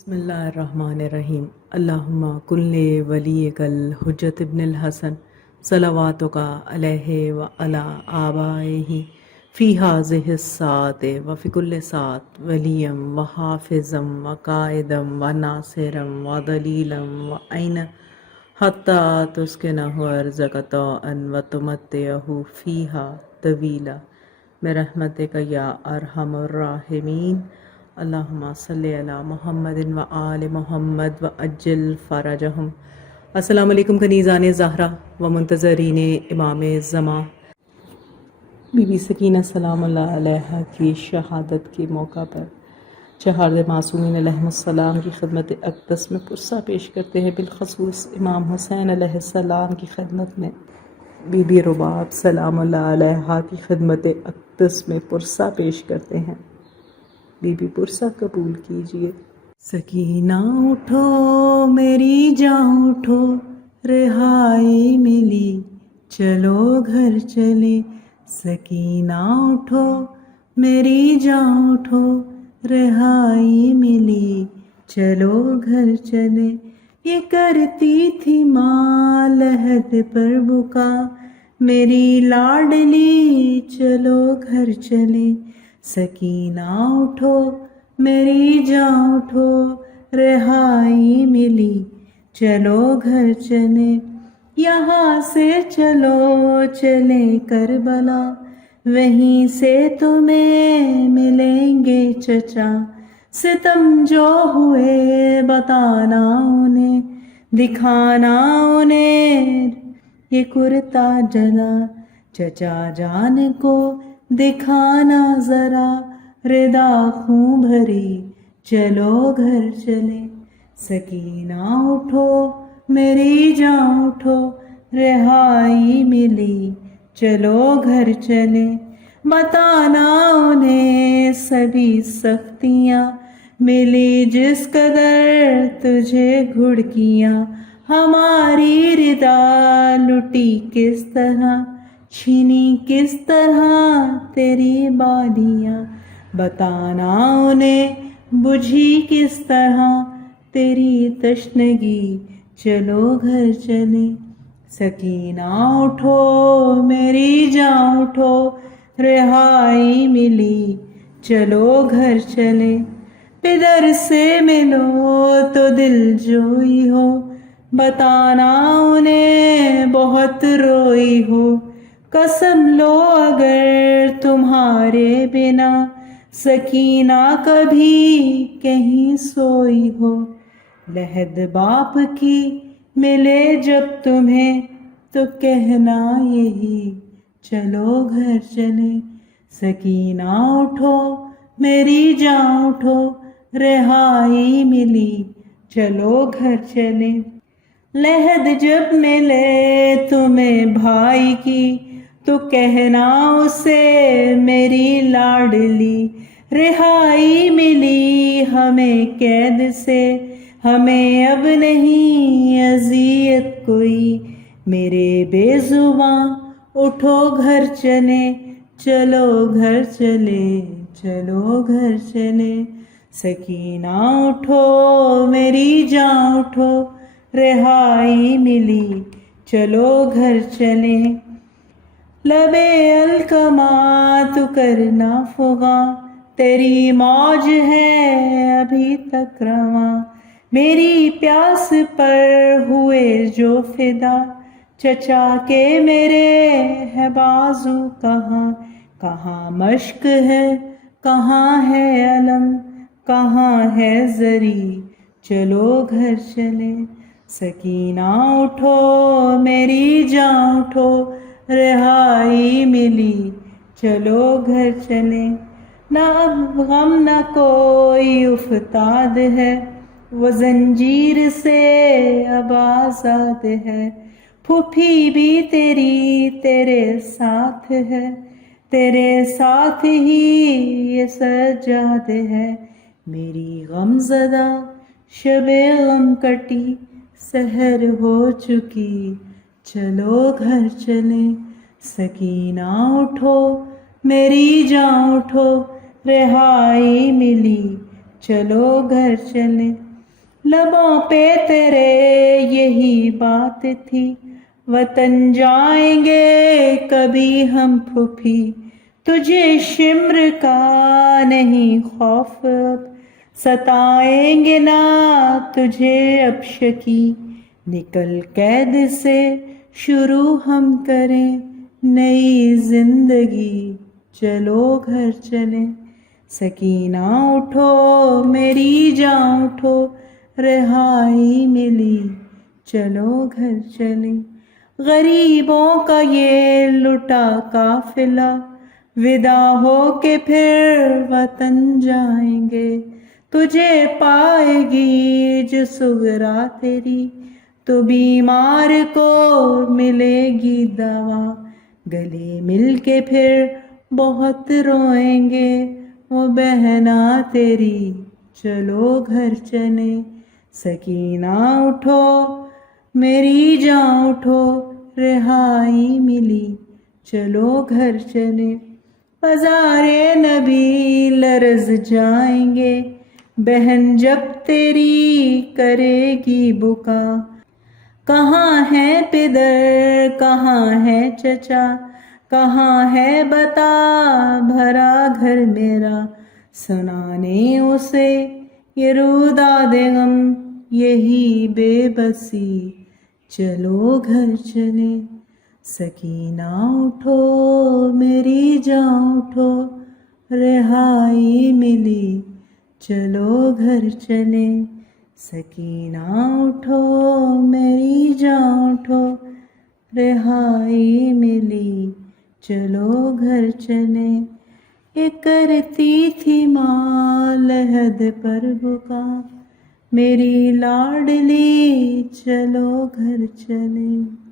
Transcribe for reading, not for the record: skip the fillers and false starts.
بسم اللہ الرحمن الرحیم اللہم کل ولیک الحجت ابن الحسن صلواتک علیہ وعلی آبائہ فی ہذہ الساعۃ وفی کل ساعۃ ولیا وحافظا وقائدا وناصرا ودلیلا وعینا حتی تسکنہ ارضک طوعا وتمتعہ فیہا طویلا برحمتک یا ارحم الراحمین۔ اللہم صلی علی محمد و آل محمد و اجل فرجہم۔ السلام علیکم کنیزان زہرا و منتظرین امام زمان۔ بی بی سکینہ سلام اللہ علیہا کی شہادت کے موقع پر چہارد معصومین علیہم السلام کی خدمت اقدس میں پرسہ پیش کرتے ہیں، بالخصوص امام حسین علیہ السلام کی خدمت میں بی بی رباب سلام اللہ علیہا کی خدمت اقدس میں پرسہ پیش کرتے ہیں۔ بی بی پرسہ قبول کیجئے۔ سکینہ اٹھو میری جاں اٹھو، رہائی ملی چلو گھر چلے۔ سکینہ اٹھو میری جاں اٹھو، رہائی ملی چلو گھر چلے۔ یہ کرتی تھی ماں لحد پر بکا، میری لاڈلی چلو گھر چلے۔ سکینہ اٹھو میری جاں اٹھو، رہائی ملی چلو گھر چلے۔ یہاں سے چلو چلے کربلا، وہیں سے تمہیں ملیں گے چچا۔ ستم جو ہوئے بتانا انہیں، دکھانا انہیں یہ کرتا جلا۔ چچا جان کو دکھانا ذرا، ردا خون بھری چلو گھر چلے۔ سکینہ اٹھو میری جاں اٹھو، رہائی ملی چلو گھر چلے۔ بتانا انہیں سبھی سختیاں، ملی جس قدر تجھے گھڑکیاں۔ ہماری ردا لٹی کس طرح، چھینی کس طرح تیری بالیاں۔ بتانا انہیں بجھی کس طرح تیری تشنگی، چلو گھر چلے۔ سکینہ اٹھو میری جاں اٹھو، رہائی ملی چلو گھر چلے۔ پدر سے ملو تو دل جوئی ہو، بتانا انہیں بہت روئی ہو۔ قسم لو اگر تمہارے بنا، سکینہ کبھی کہیں سوئی ہو۔ لحد باپ کی ملے جب تمہیں، تو کہنا یہی چلو گھر چلے۔ سکینہ اٹھو میری جاں اٹھو، رہائی ملی چلو گھر چلے۔ لحد جب ملے تمہیں بھائی کی، تو کہنا اسے میری لاڈلی۔ رہائی ملی ہمیں قید سے، ہمیں اب نہیں اذیت کوئی۔ میرے بے زباں اٹھو گھر چلے، چلو گھر چلے، چلو گھر چلے۔ سکینہ اٹھو میری جاں اٹھو، رہائی ملی چلو گھر چلے۔ لبے الکمات کرنا فغاں، تیری موج ہے ابھی تک رواں۔ میری پیاس پر ہوئے جو فدا، چچا کے میرے ہے بازو کہاں۔ کہاں مشق ہے کہاں ہے علم، کہاں ہے زری، چلو گھر چلے۔ سکینہ اٹھو میری جاں اٹھو، رہائی ملی چلو گھر چلے۔ نہ اب غم نہ کوئی افتاد ہے، وہ زنجیر سے اب آزاد ہے۔ پھوپھی بھی تیری تیرے ساتھ ہے، تیرے ساتھ ہی یہ سجاد ہے۔ میری غم زدہ شب غم کٹی، سحر ہو چکی چلو گھر چلے۔ سکینہ اٹھو میری جاں اٹھو، رہائی ملی چلو گھر چلے۔ لبوں پہ تیرے یہی بات تھی، وطن جائیں گے کبھی ہم پھوپھی، تجھے شمر کا نہیں خوف اب، ستائیں گے نہ تجھے اب شکی، نکل قید سے شروع ہم کریں نئی زندگی، چلو گھر چلیں۔ سکینہ اٹھو میری جان اٹھو، رہائی ملی، چلو گھر چلیں۔ غریبوں کا یہ لٹا قافلہ، ودا ہو کے پھر وطن جائیں گے، تجھے پائے گی جو سغرا تیری، تو بیمار کو ملے گی دوا، گلے مل کے پھر بہت روئیں گے وہ بہنا تیری، چلو گھر چلیں۔ سکینہ اٹھو میری جان اٹھو، رہائی ملی، چلو گھر چلیں۔ بازار نبی لرز جائیں گے، بہن جب تیری کرے گی بکا، کہاں ہے پدر کہاں ہے چچا، کہاں ہے بتا بھرا گھر میرا، سنانے اسے یہ روداد غم یہی بے بسی، چلو گھر چلیں۔ سکینہ اٹھو میری جان اٹھو، رہائی ملی، چلو گھر چلیں۔ سکینہ اٹھو میری جان اٹھو، رہائی ملی، چلو گھر چلیں۔ یہ کرتی تھی ماں لحد پر بکا، میری لاڈلی، چلو گھر چلیں۔